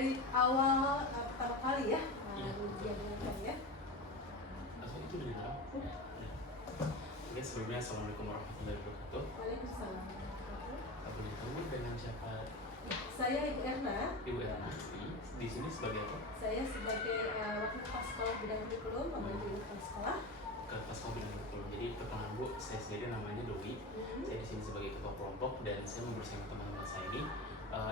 dari awal pertama kali ya ujian dengan ya. Langsung itu dari dalam. Oke, sebelumnya assalamualaikum warahmatullahi wabarakatuh. Waalaikumsalam. Aku tahu dengan siapa? Saya Ibu Erna. Ibu Erna. Di sini sebagai apa? Saya sebagai wakil kepala sekolah bidang kurikulum, membantu kepala sekolah. Kepala sekolah bidang kurikulum. Jadi perkenalan Bu, saya sendiri namanya Doi. Saya di sini sebagai ketua kelompok dan saya bersama teman-teman saya ini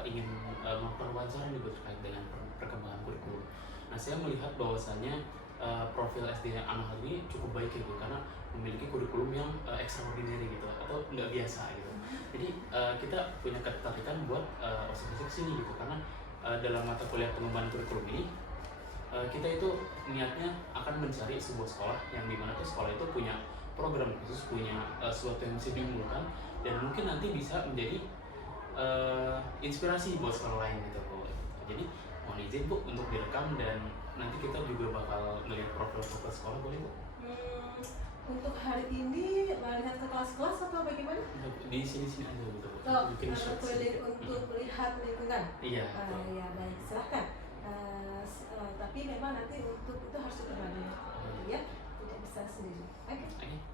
ingin melakukan wawancara nih Bu terkait dengan perkembangan kurikulum. Nah, saya melihat bahwasanya profil SD anak ini cukup baik ya Bu, karena memiliki kurikulum yang extraordinary gitu atau nggak biasa gitu. Jadi kita punya ketertarikan buat observasi kesini gitu, karena dalam mata kuliah pengembangan kurikulum ini kita itu niatnya akan mencari sebuah sekolah yang dimana tuh sekolah itu punya program khusus, punya sesuatu yang bisa diunggulkan dan mungkin nanti bisa menjadi inspirasi buat sekolah lain gitu Bu. Jadi mohon izin Bu untuk direkam dan nanti kita juga bakal melihat profil-profil sekolah, boleh Bu? Untuk hari ini melihat ke kelas-kelas atau bagaimana? Di sini-sini aja gitu Bu. Oh, Mungkin untuk melihat lingkungan. Iya. Ya baik, silahkan. Tapi memang nanti untuk itu harus diperhatikan ya, tidak bisa sendiri. Oke.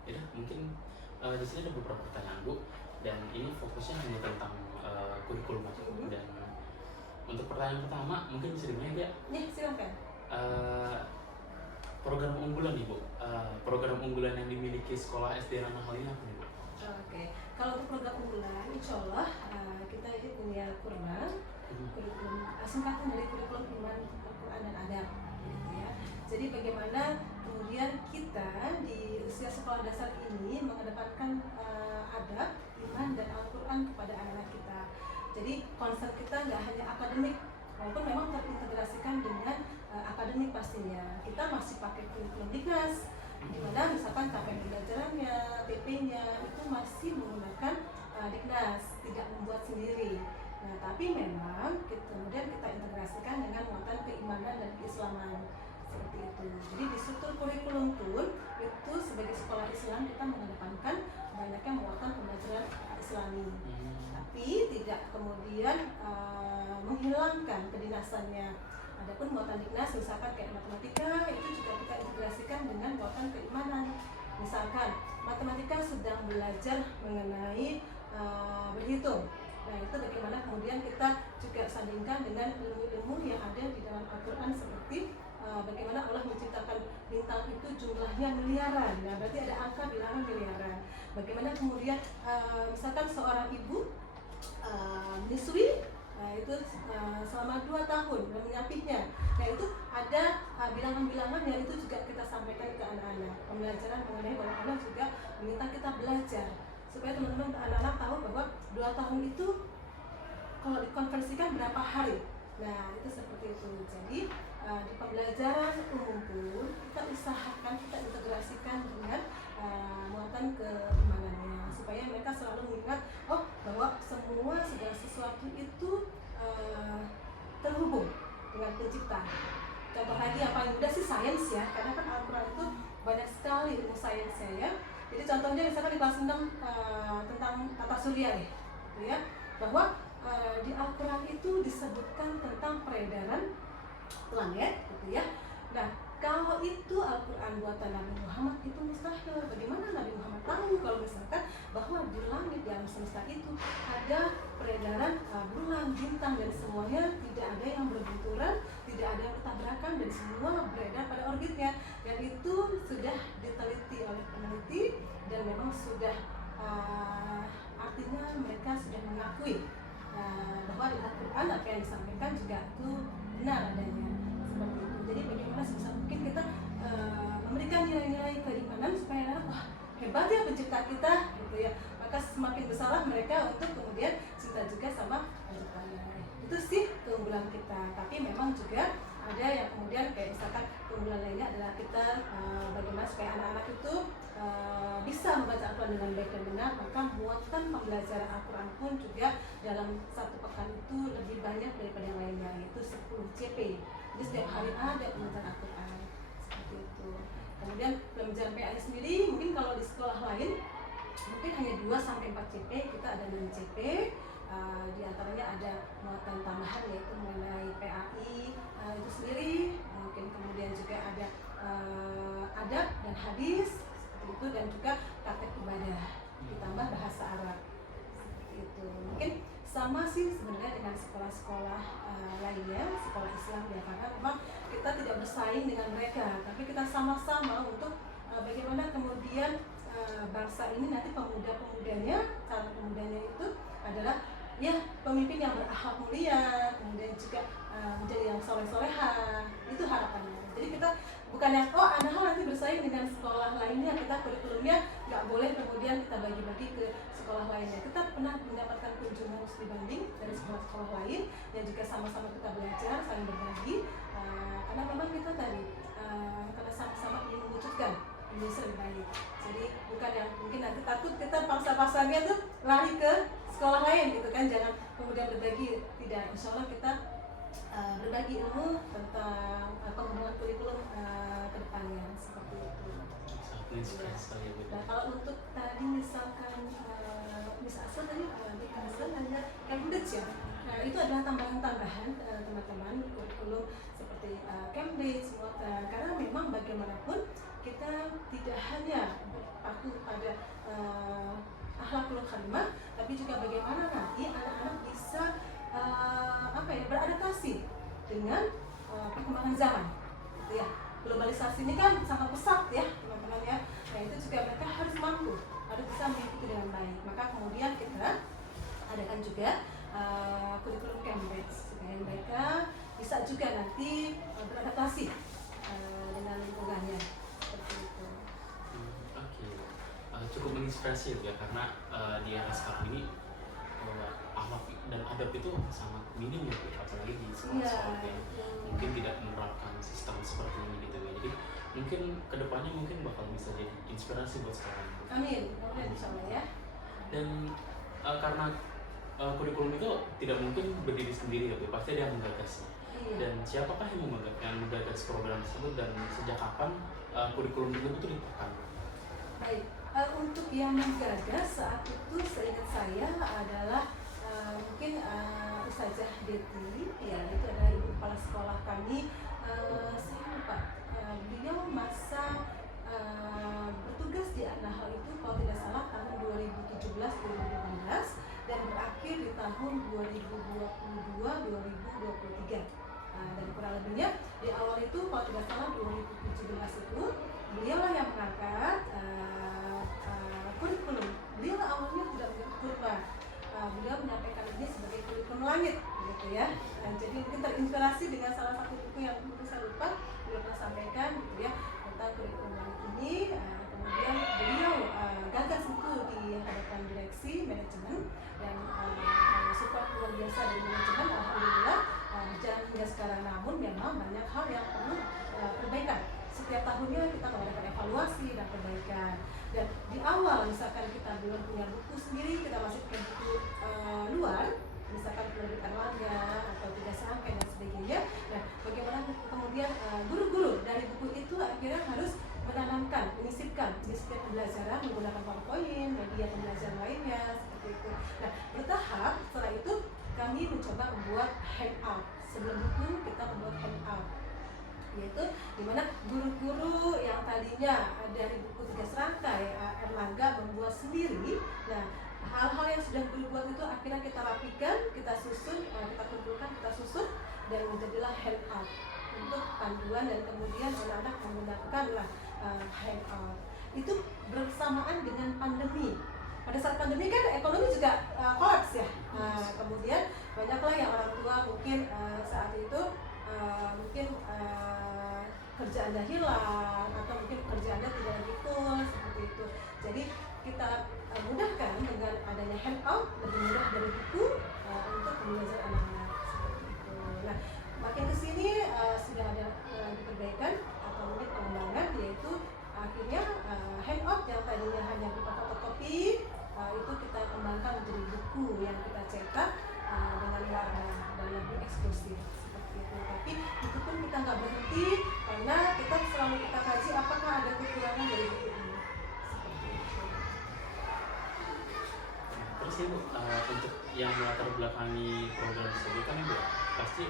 Ya, mungkin di sini ada beberapa pertanyaan Bu dan ini fokusnya hanya tentang kurikulum aja. Dan untuk pertanyaan pertama mungkin bisa dimulai ya? Ya, silakan. Program unggulan nih Bu, program unggulan yang dimiliki sekolah SD Ranah Halim apa nih Bu? Oke, kalau untuk program unggulan, insya Allah kita ini punya kurikulum singkatan dari kurikulum iman, Al-Quran dan adab, gitu ya. Jadi bagaimana kemudian kita di usia sekolah dasar ini mengedepankan adab, iman dan Al-Quran kepada anak-anak kita. Jadi concern kita nggak hanya akademik, walaupun memang terintegrasikan dengan akademik pastinya. Kita masih pakai kurikulum Diknas, di mana misalkan capaian pembelajarannya, TP-nya itu masih menggunakan Diknas, tidak membuat sendiri. Nah, tapi memang kemudian kita integrasikan dengan muatan keimanan dan keislaman seperti itu. Jadi di struktur kurikulum pun itu sebagai sekolah Islam kita mengedepankan banyaknya muatan pembelajaran Islami. Tapi tidak kemudian menghilangkan kedinasannya. Adapun muatan Diknas misalkan kayak matematika itu juga kita integrasikan dengan muatan keimanan. Misalkan matematika sedang belajar mengenai berhitung. Nah, itu bagaimana kemudian kita juga sandingkan dengan ilmu-ilmu yang ada di dalam Al-Quran seperti bagaimana Allah menciptakan bintang itu jumlahnya miliaran. Nah, berarti ada angka bilangan miliaran. Bagaimana kemudian misalkan seorang ibu menyusui, itu selama 2 tahun dan menyapihnya. Nah, itu ada bilangan-bilangan yang itu juga kita sampaikan ke anak-anak. Pembelajaran mengenai bahwa Allah juga meminta kita belajar supaya teman-teman anak-anak tahu bahwa 2 tahun itu kalau dikonversikan berapa hari. Nah, itu seperti itu. Jadi di pembelajaran umum pun kita usahakan kita integrasikan dengan muatan keimanannya supaya mereka selalu mengingat bahwa semua segala sesuatu itu terhubung dengan pencipta. Contoh lagi yang paling mudah sih sains ya, karena kan Al-Quran itu banyak sekali ilmu sainsnya ya. Jadi contohnya misalkan di kelas 6 tentang tata surya nih, gitu ya, bahwa di Al-Quran itu disebutkan tentang peredaran planet, gitu ya. Nah, kalau itu Al-Quran buatan Nabi Muhammad itu mustahil. Bagaimana Nabi Muhammad tahu kalau misalkan bahwa di langit, di alam semesta itu ada peredaran bulan, bintang dan semuanya tidak ada yang berbenturan, tidak ada yang bertabrakan dan semua beredar pada orbitnya. Dan itu sudah diteliti oleh peneliti dan memang sudah artinya mereka sudah mengakui bahwa di Al-Quran apa yang disampaikan juga itu benar adanya seperti itu. Jadi bagaimana sebisa mungkin kita memberikan nilai-nilai keimanan supaya wah hebat ya pencipta kita gitu ya. Maka semakin besarlah mereka untuk kemudian cinta juga sama penciptanya. Itu sih keunggulan kita. Tapi memang juga ada yang kemudian kayak misalkan keunggulan lainnya adalah kita bagaimana supaya anak-anak itu bisa membaca Al-Quran dengan baik dan benar. Maka muatan pembelajaran Al-Quran pun juga dalam 1 pekan itu lebih banyak daripada yang lainnya, yaitu 10 CP. Jadi setiap hari ada pembelajaran Al-Quran seperti itu. Kemudian pembelajaran PAI sendiri mungkin kalau di sekolah lain mungkin hanya 2-4 CP, kita ada 6 CP. Di antaranya ada muatan tambahan yaitu mengenai PAI itu sendiri, mungkin kemudian juga ada adab dan hadis seperti itu, dan juga praktek ibadah ditambah bahasa Arab seperti itu. Mungkin sama sih sebenarnya dengan sekolah-sekolah lainnya, sekolah Islam ya, karena memang kita tidak bersaing dengan mereka, tapi kita sama-sama untuk bagaimana kemudian bangsa ini nanti pemuda-pemudanya, calon pemudanya itu adalah ya pemimpin yang berakhlak mulia, kemudian juga menjadi yang soleh-soleha, itu harapannya. Jadi kita bukan yang anak nanti bersaing dengan sekolah lainnya, kita kurikulumnya nggak boleh kemudian kita bagi-bagi ke sekolah lainnya. Kita pernah mendapatkan kunjungan studi banding dari sekolah-sekolah lain yang juga sama-sama kita belajar, saling berbagi, karena memang kita tadi karena sama-sama ingin mewujudkan Indonesia lebih baik. Jadi bukan yang mungkin nanti takut kita paksa-paksanya tuh lari ke sekolah lain gitu kan, jangan kemudian berbagi. Tidak, insya Allah kita berbagi ilmu tentang pengembangan kurikulum ke depannya seperti itu. Nah, kalau untuk tadi misalkan Miss Asal tadi di Asal hanya Cambridge ya. Nah, itu adalah tambahan-tambahan teman-teman kurikulum seperti Cambridge, karena memang bagaimanapun kita tidak hanya patuh pada akhlakul karimah, tapi juga bagaimana nanti anak-anak bisa beradaptasi dengan perkembangan zaman, gitu ya. Globalisasi ini kan sangat pesat ya teman-teman ya. Nah itu juga mereka harus mampu, harus bisa mengikuti dengan baik. Maka kemudian kita adakan juga kurikulum Cambridge supaya mereka bisa juga nanti beradaptasi dengan lingkungannya seperti itu. Cukup menginspirasi ya, karena di era sekarang ini akhlak dan adab itu sangat minim ya, apalagi di sekolah-sekolah yang mungkin tidak menerapkan sistem seperti ini gitu ya. Jadi mungkin kedepannya mungkin bakal bisa jadi inspirasi buat sekarang. Amin, insyaallah ya. Dan karena kurikulum itu tidak mungkin berdiri sendiri ya, pasti ada yang menggagasnya. Dan siapakah yang menggagas program tersebut, dan sejak kapan kurikulum itu diterapkan? Baik, untuk yang menggagas saat itu seingat saya adalah mungkin Ustazah Deti, ya itu adalah ibu kepala sekolah kami. Saya lupa, beliau masa bertugas di An-Nahl itu kalau tidak salah tahun 2017-2018 dan berakhir di tahun 2022-2023. Dan kurang lebihnya di awal itu kalau tidak salah 2017 itu beliau lah yang mengangkat kurikulum. Beliau awalnya tidak mengikuti kurva, beliau menyampaikan ini sebagai kurikulum langit gitu ya. Jadi mungkin terinspirasi dengan salah satu buku yang mungkin saya lupa beliau pernah sampaikan gitu ya tentang kurikulum langit ini. Kemudian beliau gagas itu di hadapan direksi manajemen dan support luar biasa dari manajemen, alhamdulillah berjalan hingga sekarang. Namun memang banyak hal yang perlu perbaikan. Setiap tahunnya kita mengadakan evaluasi dan perbaikan. Dan di awal misalkan kita belum punya buku sendiri, kita masih punya buku luar, misalkan penerbit Erlangga atau Tiga Sangkai dan sebagainya. Nah, bagaimana kemudian guru-guru dari buku itu akhirnya harus menanamkan, menyisipkan di setiap pembelajaran menggunakan PowerPoint, media pembelajaran lainnya seperti itu. Nah, bertahap setelah itu kami mencoba membuat handout. Sebelum buku kita membuat handout, yaitu dimana guru-guru yang tadinya dari buku Tiga Serangkai Erlangga membuat sendiri. Nah, hal-hal yang sudah guru buat itu akhirnya kita rapikan, kita susun, kita kumpulkan, kita susun, dan menjadilah handout untuk panduan. Dan kemudian anak-anak menggunakanlah handout itu bersamaan dengan pandemi. Pada saat pandemi kan ekonomi juga kolaps ya. Kemudian banyaklah yang orang tua mungkin saat itu mungkin kerjaannya hilang atau mungkin kerjaannya tidak lagi full seperti itu. Jadi kita mudahkan dengan adanya handout, lebih mudah dari buku untuk pembelajaran anak-anak seperti itu. Nah, makin kesini sudah ada perbaikan atau mungkin pengembangan, yaitu akhirnya handout yang tadinya hanya berupa fotokopi itu kita kembangkan menjadi buku yang kita cetak dengan warna dan lebih eksklusif seperti itu. Tapi itu pun kita nggak berhenti, karena kita selalu kita kaji apakah ada kekurangan dari buku ini seperti itu. Terus sih Bu, untuk yang melatar belakangi program tersebut kan Bu, pasti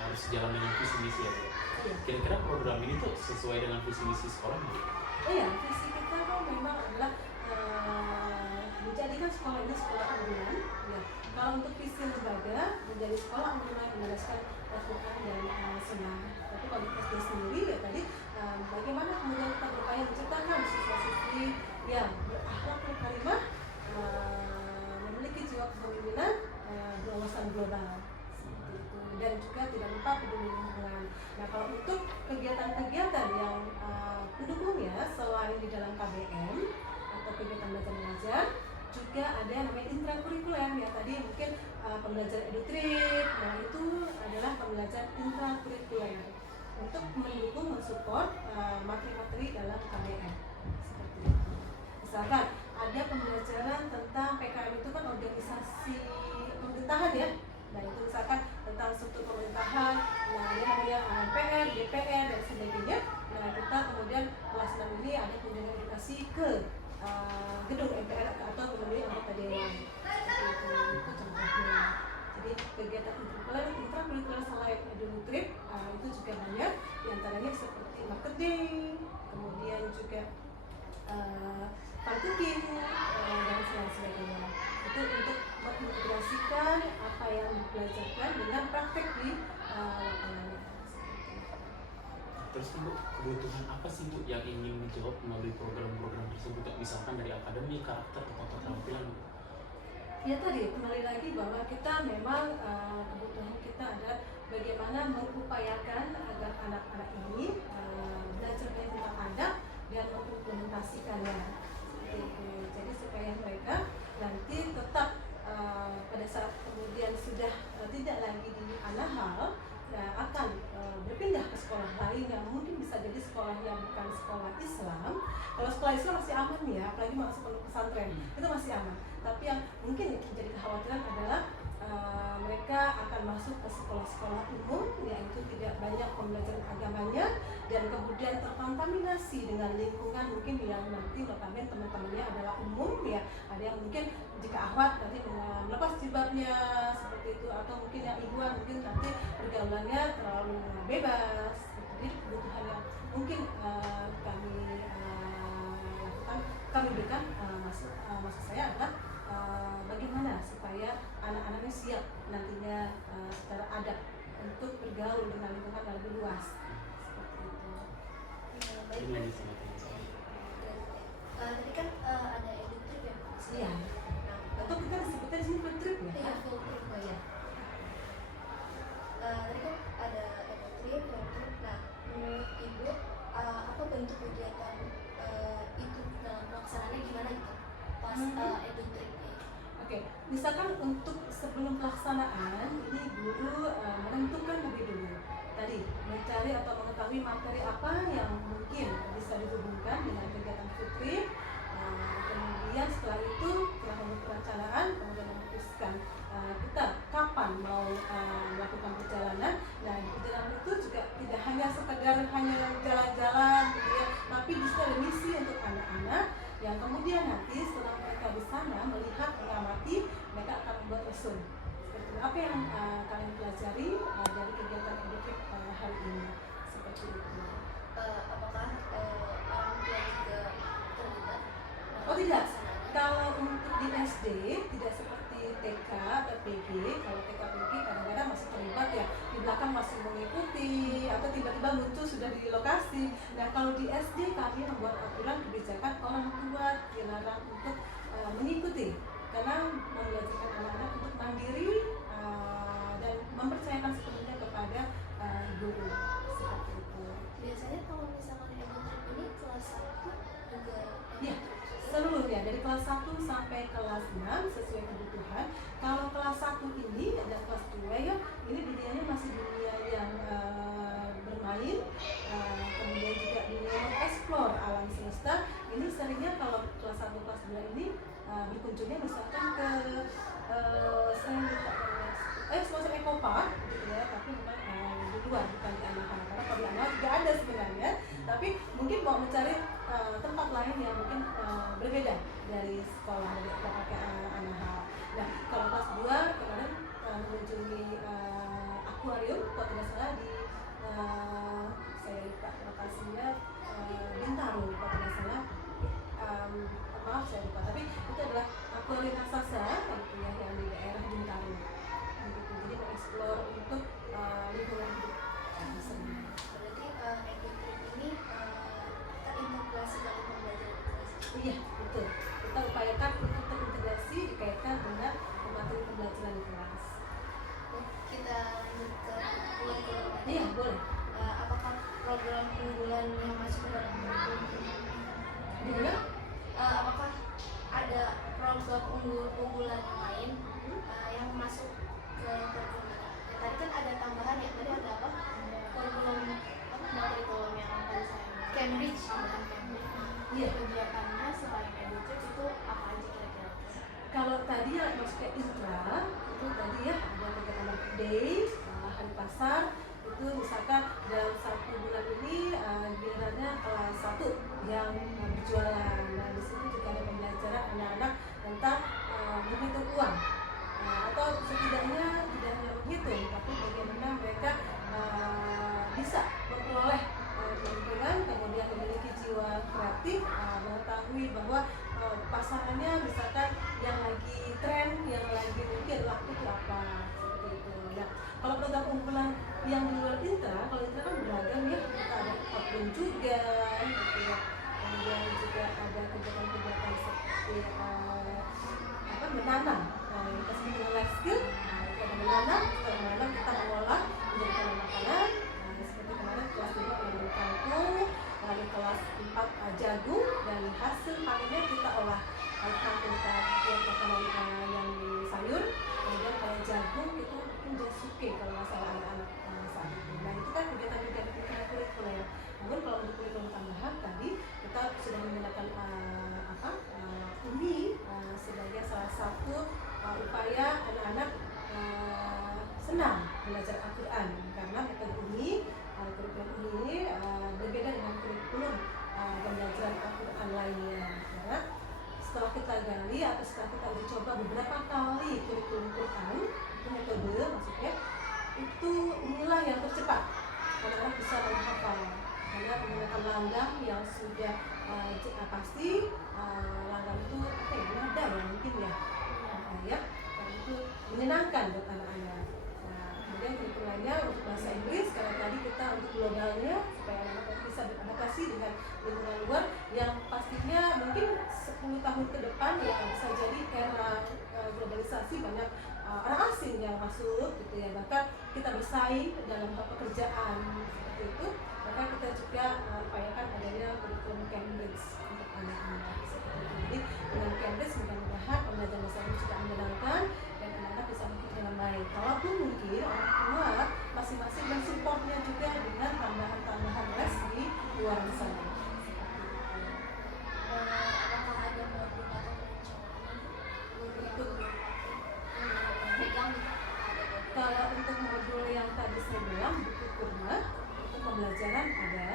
harus sejalan dengan visi misi ya Bu. Iya. Kira-kira program ini tuh sesuai dengan visi misi sekolah Bu? Iya, visi kita kan memang adalah menjadikan sekolah ini sekolah unggulan. Ya. Kalau untuk visi lembaga menjadi sekolah unggulan meneruskan Al-Quran dan Sunnah. Tapi kalau di SD sendiri ya tadi bagaimana kemudian kita berupaya menciptakan siswa-siswi yang berakhlak karimah, memiliki jiwa kepemimpinan, berwawasan global. Seperti itu. Dan juga tidak lupa peduli lingkungan. Nah, kalau untuk kegiatan-kegiatan yang pendukungnya selain di dalam KBM atau kegiatan belajar mengajar, juga ada yang namanya intrakurikuler ya, tadi mungkin pembelajaran edutrip. Nah, itu adalah pembelajaran intrakurikuler untuk mendukung, mensupport materi-materi dalam KBM. Seperti itu. Misalkan ada pembelajaran tentang PKM, itu kan organisasi pemerintahan ya. Nah, itu misalkan tentang struktur pemerintahan, nah ini namanya MPR, DPR dan sebagainya. Nah, kita kemudian kelas 6 ini ada kunjungan edukasi ke gedung MPR atau menemui anggota dewan. Itu contohnya. Jadi kegiatan intrakurikuler selain edutrip itu juga banyak, diantaranya seperti market day, kemudian juga fun cooking dan sebagainya. Itu untuk mengintegrasikan apa yang dipelajarkan dengan praktek di lapangannya. Terus Bu, kebutuhan apa sih Bu yang ingin dijawab melalui program-program tersebut? Misalkan dari akademik, karakter, atau keterampilan Bu? Ya tadi kembali lagi bahwa kita memang kebutuhan kita adalah bagaimana mengupayakan agar anak-anak ini belajar tentang adab dan mengimplementasikannya. Jadi supaya mereka nanti tetap pada saat kemudian sudah tidak lagi di Al-Hal, akan berpindah ke sekolah lain yang mungkin bisa jadi sekolah yang bukan sekolah Islam. Kalau sekolah Islam masih aman ya, apalagi masuk ke pesantren itu masih aman. Tapi yang mungkin menjadi kekhawatiran adalah mereka akan masuk ke sekolah-sekolah umum, yaitu tidak banyak pembelajaran agamanya dan kemudian terkontaminasi dengan lingkungan mungkin yang nanti notabene teman-temannya adalah umum ya. Ada yang mungkin jika akhwat nanti melepas jilbabnya seperti itu, atau mungkin yang ibuan mungkin nanti pergaulannya terlalu bebas. Jadi kebutuhan yang mungkin kami lakukan, kami berikan maksud saya adalah bagaimana supaya anak-anaknya siap nantinya secara adab untuk bergaul dengan lingkungan yang lebih luas. Seperti itu. Baik. Tadi kan ada edutrip ya Pak? Iya. Atau kita disebutnya di sini field trip ya? Iya, field trip. Oh ya. Tadi kan ada edutrip, field trip. Nah, menurut Ibu apa bentuk kegiatan itu dalam pelaksanaannya gimana gitu? Pas edutrip ini. Oke, misalkan untuk sebelum pelaksanaan ini guru menentukan lebih dulu. Tadi mencari atau mengetahui materi apa yang mungkin bisa dihubungkan dengan kegiatan field trip. Kemudian setelah itu setelah perencanaan kemudian memutuskan kita kapan mau melakukan perjalanan. Nah, di perjalanan itu juga tidak hanya sekedar jalan-jalan gitu ya, tapi bisa ada misi untuk anak-anak yang kemudian nanti setelah mereka di sana melihat, mengamati, mereka akan membuat lesson. Seperti apa yang kalian pelajari dari kegiatan edutrip hari ini, seperti itu. Apakah orang tua juga terlibat? Oh tidak, kalau untuk di SD tidak seperti TK atau PG. Kalau TK PG kadang-kadang masih terlibat ya, di belakang masih mengikuti atau tiba-tiba muncul sudah di lokasi. Nah, kalau di SD kami membuat aturan kebijakan orang tua dilarang untuk mengikuti, karena membelajarkan anak-anak untuk mandiri dan mempercayakan sepenuhnya kepada guru. Seperti itu. Biasanya kalau misalkan edutrip ini kelas 1 juga Ya, seluruhnya dari kelas 1 sampai kelas 6 sesuai kebutuhan. Kalau kelas 1 ini ada kelas 2 ya, ini dunianya masih dunia yang bermain, kemudian juga dunia mengeksplor alam semesta. Ini seringnya kalau kelas 1 kelas 2 ini berkunjungnya misalkan ke semacam ekopark gitu ya, tapi bukan di luar, bukan di Al-Hal. Karena kalau di Al-Hal juga ada sebenarnya, tapi mungkin mau mencari tempat lain yang mungkin berbeda dari sekolah, dari pakai Al-Hal. Marina Sasa gitu ya, yang di daerah Bintaro gitu. Jadi mengeksplor untuk lingkungan hidup seni. Berarti EduTrip ini terintegrasi dalam pembelajaran kelas. Iya betul, kita upayakan untuk terintegrasi dikaitkan dengan materi pembelajaran di kelas. Kita lanjut ke kurikulum. Iya boleh. Apakah program unggulan yang masuk ke dalam kurikulum ini? Gimana? Apakah ada program unggulan yang lain yang masuk ke kurikulum ini? Ya, tadi kan ada tambahan ya, tadi ada apa? Kurikulum kurikulum yang tadi saya Cambridge, tambahan Cambridge. Iya. Kegiatannya selain EduTrip itu apa aja kira-kira? Kalau tadi yang masuk ke intra itu tadi ya ada kegiatan Market Day, hari pasar itu misalkan dalam 1 bulan ini gilirannya kelas 1 yang berjualan. Nah di situ juga ada pembelajaran anak-anak tentang menghitung uang, atau setidaknya tidak hanya menghitung tapi bagaimana mereka bisa memperoleh keuntungan, kemudian memiliki jiwa kreatif, mengetahui bahwa pasarannya misalkan yang lagi tren, yang lagi mungkin laku itu apa, seperti itu. Nah, kalau program unggulan yang di luar intra, kalau intra kan beragam ya, kita ada outbound juga, gitu ya. Kemudian juga ada kegiatan-kegiatan seperti menanam. Kita sebut dengan life skill. Kita ada menanam, setelah menanam kita mengolah menjadi bahan makanan. Seperti kemarin kelas 5 menanam kangkung, lalu kelas 4 jagung, dan hasil panennya kita olah. Kalau kangkung kita buat makanan yang di sayur, kemudian kalau jagung itu mungkin jasuke kalau masalah anak-anak saat itu. Nah itu kan kegiatan-kegiatan kurikuler ya. Namun kalau untuk kurikulum tambahan tadi kita sudah menggunakan UMI sebagai salah satu upaya anak-anak senang belajar Al-Quran, karena metode UMI, kurikulum UMI berbeda dengan kurikulum pembelajaran Al-Quran lainnya. Karena setelah kita gali atau setelah kita uji coba beberapa kali kurikulum Quran, itu metode maksudnya, itu inilah yang tercepat anak-anak bisa menghafal karena menggunakan langgam yang sudah pasti. Langgam itu apa ya, nada ya mungkin ya, ayat, dan itu menyenangkan buat anak-anak. Nah, kemudian kurikulum lainnya untuk bahasa Inggris, karena tadi kita untuk globalnya supaya anak-anak bisa beradaptasi dengan lingkungan luar yang pastinya mungkin 10 tahun ke depan ya bisa jadi era globalisasi, banyak orang asing yang masuk gitu ya, bahkan kita bersaing dalam hal pekerjaan seperti itu. Maka kita juga upayakan adanya kurikulum Cambridge untuk anak-anak seperti itu. Jadi dengan Cambridge mudah-mudahan pembelajaran bahasa Inggris juga menyenangkan dan anak-anak bisa mengikuti dengan baik. Kalaupun mungkin orang tua masing-masing mensupportnya juga dengan tambahan-tambahan les di luar sana. Apakah ada modul atau perencanaan untuk Kalau untuk modul yang tadi saya bilang buku kurma untuk pembelajaran ada.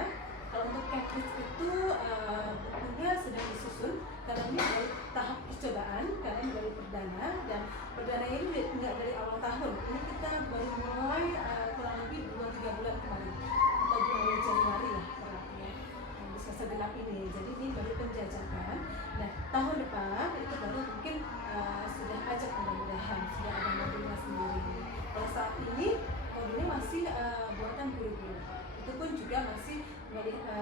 Kalau untuk Cambridge itu bukunya sedang disusun karena ini dari tahap percobaan, karena ini dari perdana, dan perdana ini nggak dari awal tahun. Ini kita baru mulai kurang lebih 2-3 bulan kemarin, atau di awal Januari ya terapnya di semester genap ini. Jadi ini baru penjajakan. Nah tahun depan itu baru mungkin sudah ajak, mudah-mudahan sudah ada modulnya sendiri. Kalau saat ini modulnya masih buatan kurikulum, itu pun juga masih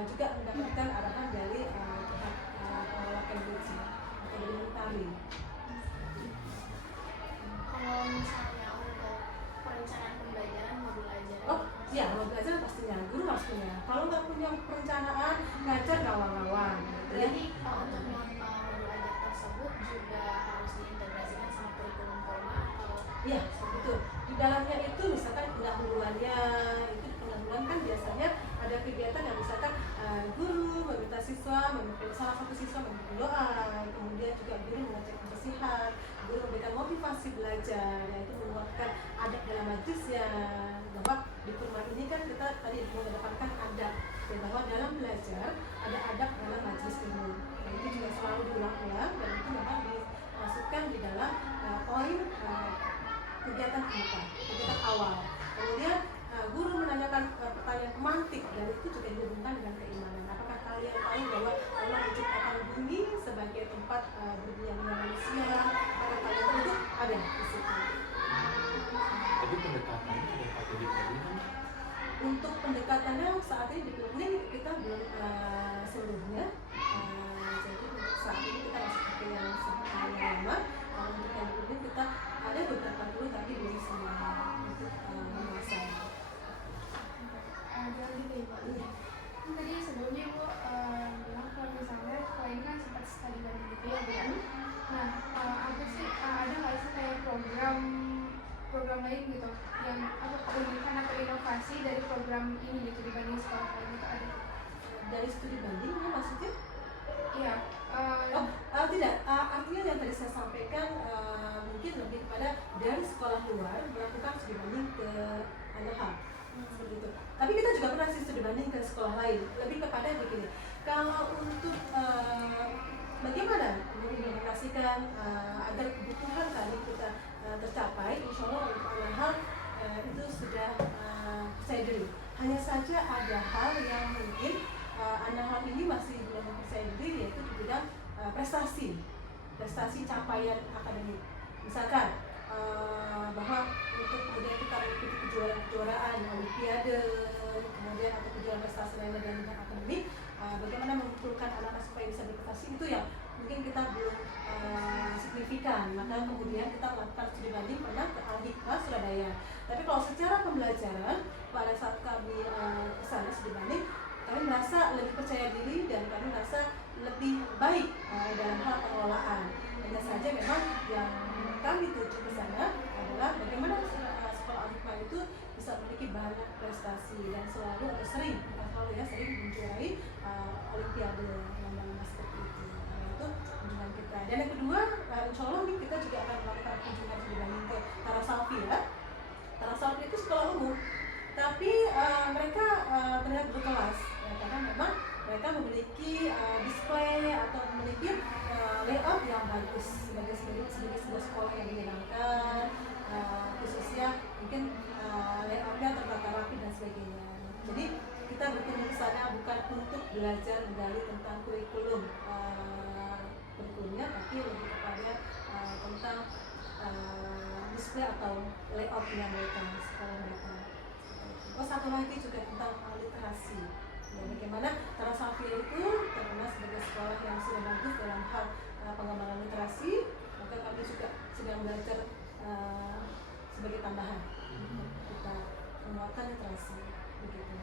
juga mendapatkan arahan dari pihak pengelola Cambridge atau dari Mentari. Kalau misalnya untuk perencanaan pembelajaran modul ajaran, Oh ya, modul ajaran pastinya guru harus punya. Kalau nggak punya perencanaan, ngajar ngawang-ngawang gitu ya. jadi untuk modul ajar tersebut juga harus diintegrasikan sama kurikulum formal atau Iya, betul. Di dalamnya itu misalkan pendahuluannya, itu pendahuluan kan biasanya ada kegiatan yang misalkan guru meminta siswa, salah satu siswa memimpin doa, kemudian juga guru mengecek kebersihan, guru memberikan motivasi belajar, yaitu menguatkan adab dalam majlisnya. Bahwa di kurma ini kan kita tadi mengedepankan adab, dan bahwa dalam belajar ada adab dalam majlis ilmu. Nah, itu juga selalu diulang-ulang dan itu memang dimasukkan di dalam poin kegiatan kita, kegiatan awal. Kemudian guru menanyakan pertanyaan pemantik, dan itu juga dihubungkan dengan keimanan. Apakah kalian tahu bahwa Allah menciptakan bumi sebagai tempat berdiam manusia, para tamu itu ada di situ. Tapi pendekatannya ada pakai di ini kan? Untuk pendekatannya saat ini di klinik kita belum seluruhnya. Jadi untuk saat ini kita masih pakai yang lama. Kalau untuk yang klinik kita ada beberapa dulu tapi belum semuanya untuk menguasai. Ada gitu ya Pak. Iya. Kan tadi sebelumnya Ibu bilang kalau misalnya kalau ini kan sempat studi banding gitu ya Bu ya. Nah, apa sih ada nggak sih kayak program lain gitu yang apa keunikan atau inovasi dari program ini gitu dibanding sekolah lain itu ada? Dari studi bandingnya maksudnya? Iya. Tidak, artinya yang tadi saya sampaikan mungkin lebih kepada dari sekolah luar melakukan studi banding ke Anahal seperti itu. Tapi kita juga pernah sih studi banding ke sekolah lain. Lebih kepada begini, kalau untuk bagaimana mengimplementasikan agar kebutuhan tadi kita tercapai, insya Allah untuk Anahal itu sudah percaya diri. Hanya saja ada hal yang mungkin Anahal ini masih belum percaya diri, yaitu di bidang prestasi capaian akademik. Misalkan bahwa untuk kemudian kita mengikuti kejuaraan olimpiade, kemudian atau kejuaraan prestasi lainnya dalam bidang akademik, bagaimana mengumpulkan anak-anak supaya bisa berprestasi, itu yang mungkin kita belum signifikan. Maka kemudian kita melakukan studi banding pernah ke Al-Hikmah Surabaya. Tapi kalau secara pembelajaran pada saat kami ke sana studi banding, kami merasa lebih percaya diri dan kami merasa lebih baik dalam hal pengelolaan. Hanya saja memang yang kami tuju ke sana adalah bagaimana sekolah Al-Hikmah itu bisa memiliki banyak prestasi dan selalu atau sering, bukan selalu ya, sering menjuarai olimpiade lomba-lomba seperti itu. Nah, itu kunjungan kita. Dan yang kedua, insya Allah nih kita juga akan melakukan kunjungan dibanding ke Tarasalfi ya. Tarasalfi itu sekolah umum, tapi mereka terlihat berkelas ya, karena memang mereka memiliki display atau memiliki layout yang bagus sebagai sebuah sekolah yang menyenangkan, khususnya mungkin layoutnya tertata rapi dan sebagainya. Jadi kita berkunjung ke sana bukan untuk belajar menggali tentang kurikulum kurikulumnya, tapi lebih kepada tentang display atau layoutnya mereka, sekolah mereka. Oh, satu lagi juga tentang literasi. Ya, bagaimana Tarasalfi itu terkenal sebagai sekolah yang sudah bagus dalam hal pengembangan literasi, maka kami juga sedang belajar sebagai tambahan untuk kita menguatkan literasi begitu.